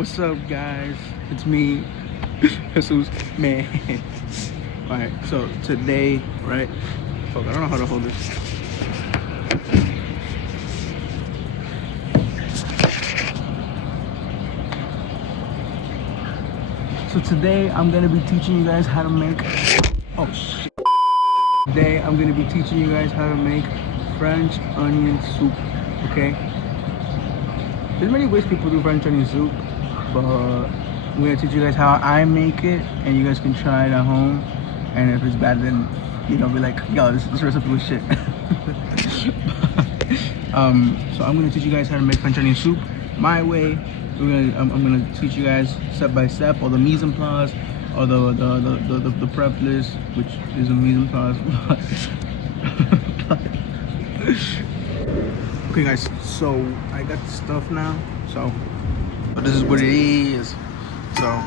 What's up, guys? It's me, Jesus, man. Alright, so today, right? Fuck, I don't know how to hold this. So today, I'm gonna be teaching you guys how to make. Oh shit. Today, I'm gonna be teaching you guys how to make French onion soup. Okay? There's many ways people do French onion soup, but I'm gonna teach you guys how I make it, and you guys can try it at home. And if it's bad, then be like, yo, this recipe was shit. So I'm gonna teach you guys how to make French onion soup my way. I'm gonna teach you guys step by step all the mise en place, or the prep list, which is a mise en place. Okay, guys, so I got the stuff now. So this is what it is. So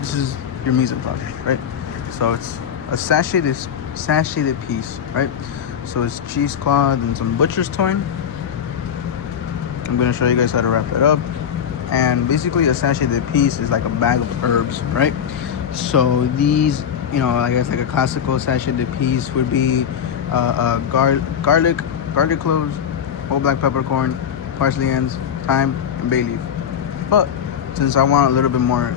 this is your mise en place, right? So it's a sachet piece, right? So it's cheesecloth and some butcher's twine. I'm gonna show you guys how to wrap it up. And basically a sachet piece is like a bag of herbs, right? So these, I guess like a classical sachet piece would be garlic cloves, whole black peppercorn, parsley ends, thyme, and bay leaf. But since I want a little bit more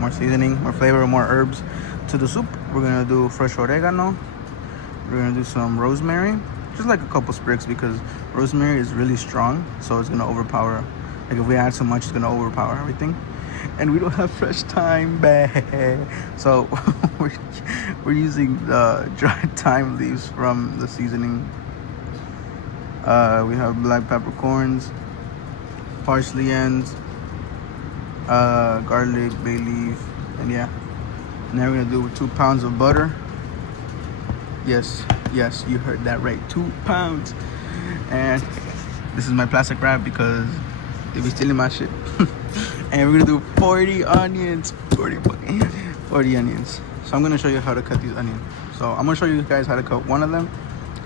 more seasoning, more flavor, more herbs to the soup, we're gonna do fresh oregano. We're gonna do some rosemary, just like a couple sprigs, because rosemary is really strong, so it's gonna overpower. Like if we add so much, it's gonna overpower everything. And we don't have fresh thyme, so we're using the dried thyme leaves from the seasoning. We have black peppercorns, parsley ends, garlic, bay leaf, and yeah. Now we're gonna do 2 pounds of butter. Yes, you heard that right, 2 pounds. And this is my plastic wrap because they be stealing my shit. And we're gonna do 40 onions. 40 onions. So I'm gonna show you how to cut these onions. So I'm gonna show you guys how to cut one of them,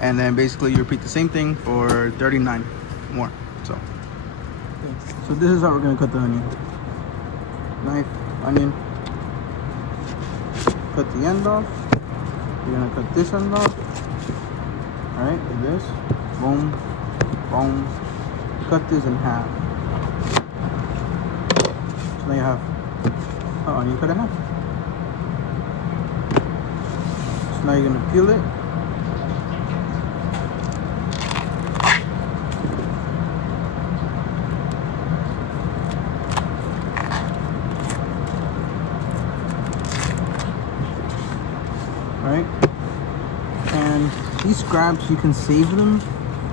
and then basically you repeat the same thing for 39 more. So this is how we're gonna cut the onion. Knife, onion, cut the end off. You're gonna cut this end off. Alright, like this. Boom, boom. Cut this in half. So now you have onion cut in half. So now you're gonna peel it. Right, and these scraps, you can save them.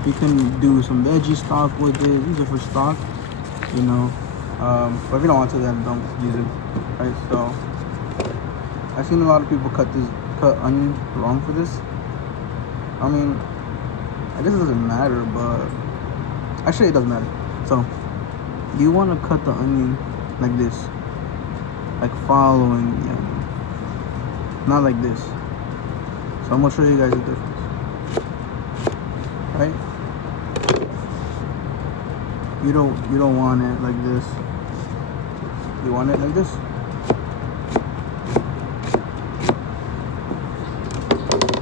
You can do some veggie stock with it. These are for stock, but if you don't want to, then don't use it. Right, so I've seen a lot of people cut onion wrong for this. I mean, I guess it doesn't matter, but actually it does matter. So you want to cut the onion like this, like following the onion, not like this. So I'm gonna show you guys the difference. Right? You don't want it like this. You want it like this.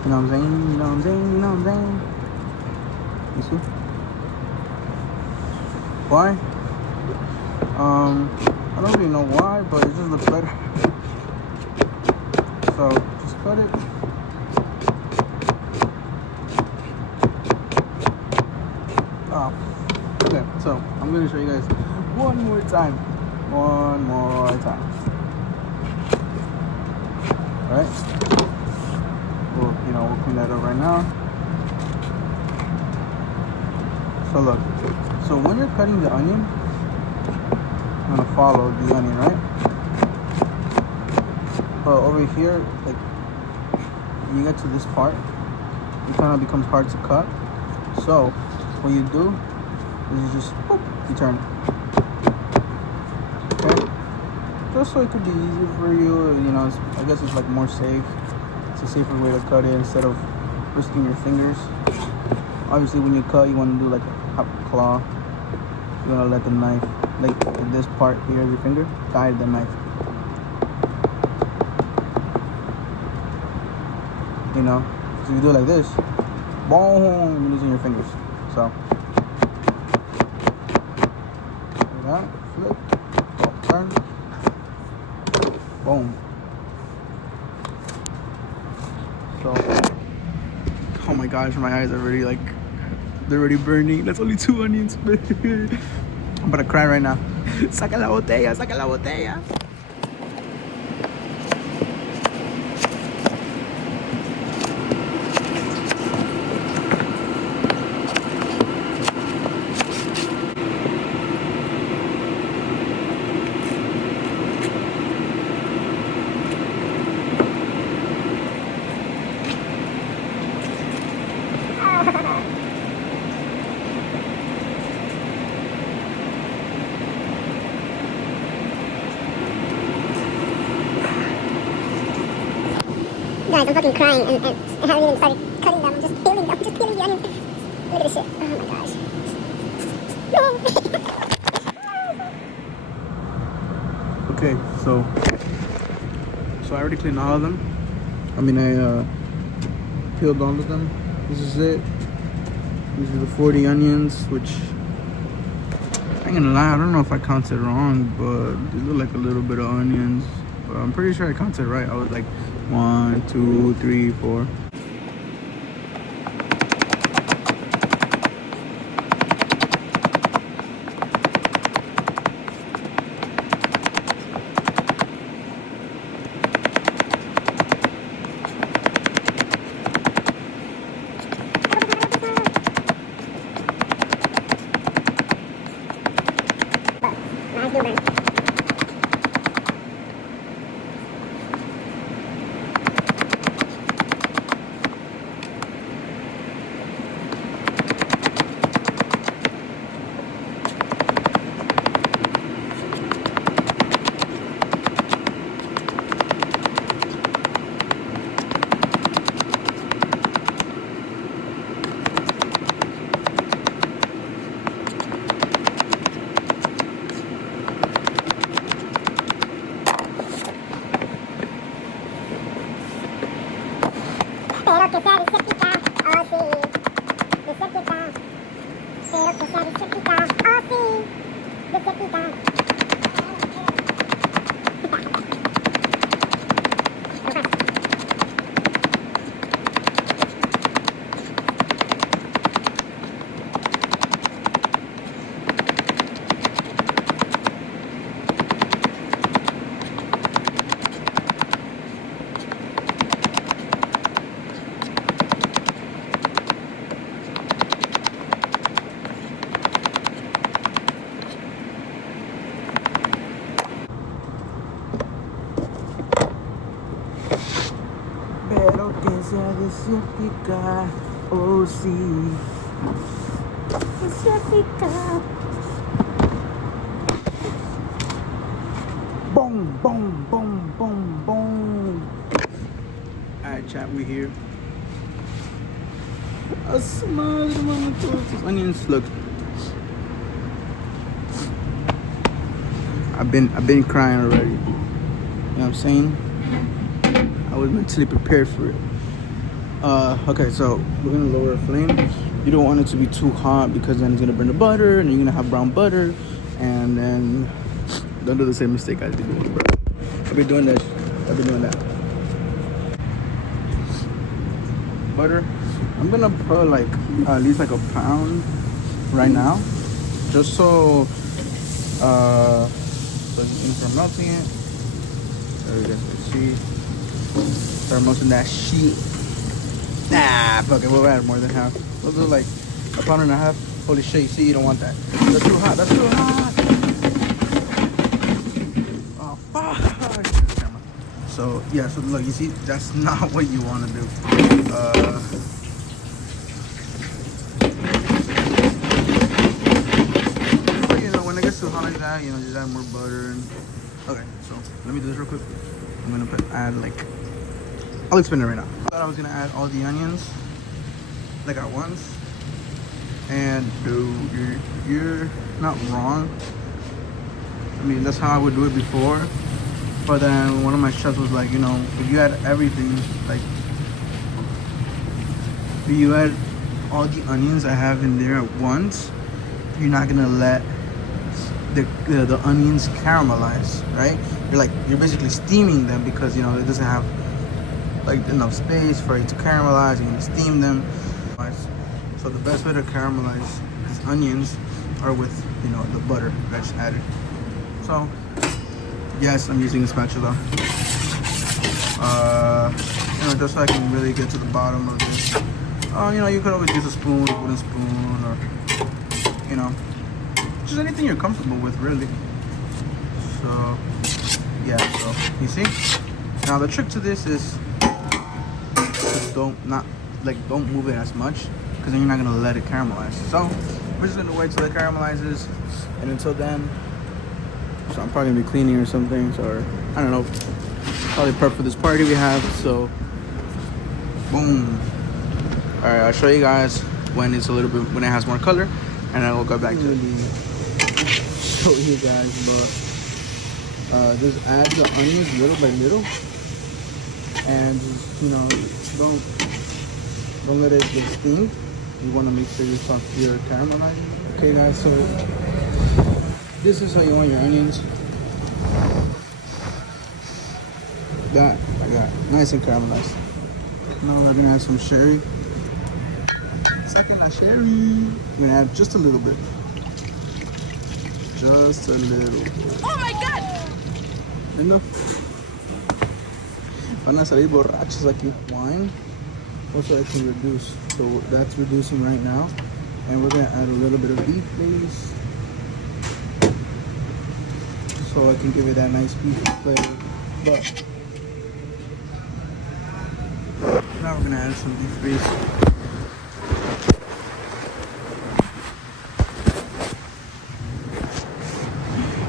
You know what I'm saying? You know what I'm saying? You know what I'm saying? You see? Why? I don't really know why, but it just looks better. So just cut it. Okay, so I'm gonna show you guys one more time. Alright? We'll clean that up right now. So look, so when you're cutting the onion, I'm gonna follow the onion, right? But over here, like when you get to this part, it kind of becomes hard to cut. So what you do is you just you turn it. Okay? Just so it could be easier for you, I guess it's like more safe. It's a safer way to cut it instead of risking your fingers. Obviously when you cut, you want to do like a claw. You want to let the knife like this part here of your finger, guide the knife. You know, so you do it like this, boom, you're using your fingers. So like that, flip, boom, turn, boom. So, oh my gosh, my eyes are already like, they're already burning. That's only 2 onions. I'm about to cry right now. Saca la botella, saca la botella. Guys, I'm fucking crying and I haven't even started cutting them. I'm just peeling them. Just peeling the onions. Look at this shit. Oh my gosh. Okay, so I already cleaned all of them. I mean, I peeled all of them. This is it. These are the 40 onions, which I ain't gonna lie, I don't know if I counted wrong, but these look like a little bit of onions. But I'm pretty sure I counted right. I was like 1, 2, 3, 4. Espero que sea diséptica. Oh, sí. Diséptica. Espero que sea diséptica. Oh, sí. Diséptica. Pero que sea desértica, oh sí. Diséptica. Boom, boom, boom, boom, boom. Alright, chat, we here. A small little moment towards these onions. Look, I've been crying already. You know what I'm saying? I was mentally prepared for it. Okay, so we're gonna lower the flame. You don't want it to be too hot because then it's gonna burn the butter and you're gonna have brown butter, and then don't do the same mistake I've been doing, bro. I've been doing this. I've been doing that. Butter. I'm gonna put like at least like a pound right now, just so the things are melting it. There you guys can see. Start melting that shit. Nah, fuck it, we'll add more than half. We'll do like a pound and a half. Holy shit, you see, you don't want that. That's too hot, that's too hot. Oh, fuck. So, yeah, so look, you see, that's not what you want to do. So, you know, when it gets too hot like that, you know, just add more butter. And okay, so let me do this real quick. I'm gonna add like, I'll explain it right now. I thought I was gonna add all the onions like at once, and dude, you're not wrong. mean, that's how I would do it before. But then one of my chefs was like, you know, if you add everything, like, if you add all the onions I have in there at once, you're not gonna let the onions caramelize, right? You're basically steaming them because, you know, it doesn't have like enough space for it to caramelize. You can steam them. So the best way to caramelize these onions are with, you know, the butter that's added. So yes, I'm using a spatula. You know, just so I can really get to the bottom of this. You know, you could always use a spoon, a wooden spoon, or, you know, just anything you're comfortable with, really. So yeah, so you see. Now the trick to this is just don't move it as much, because then you're not gonna let it caramelize. So we're just gonna wait till it caramelizes, and until then, so I'm probably gonna be cleaning or something, or I don't know, probably prep for this party we have. So boom. All right, I'll show you guys when it's when it has more color, and then we'll go back to it. Show you guys, but just add the onions little by little, and just, you know, don't let it get steamed. You want to make sure you're caramelizing. Okay, guys, so this is how you want your onions. That I got nice and caramelized. Now we're gonna add some sherry. Second, sherry. I'm gonna add just a little bit. Just a little. Oh my God! Enough. Van a salir borrachos aquí. Wine. Also, I can reduce. So that's reducing right now. And we're gonna add a little bit of beef base, so I can give it that nice beef flavor. But now we're gonna add some beef base.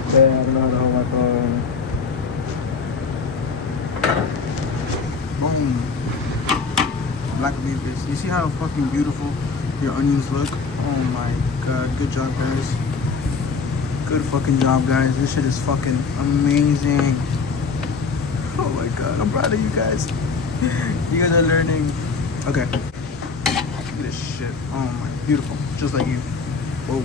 I don't know how to hold my phone. Boom. Black beef base. You see how fucking beautiful your onions look? Oh my god. Good job, guys. Good fucking job, guys. This shit is fucking amazing. Oh my god. I'm proud of you guys. You guys are learning. Okay. Look at this shit. Oh my. Beautiful. Just like you. Whoa.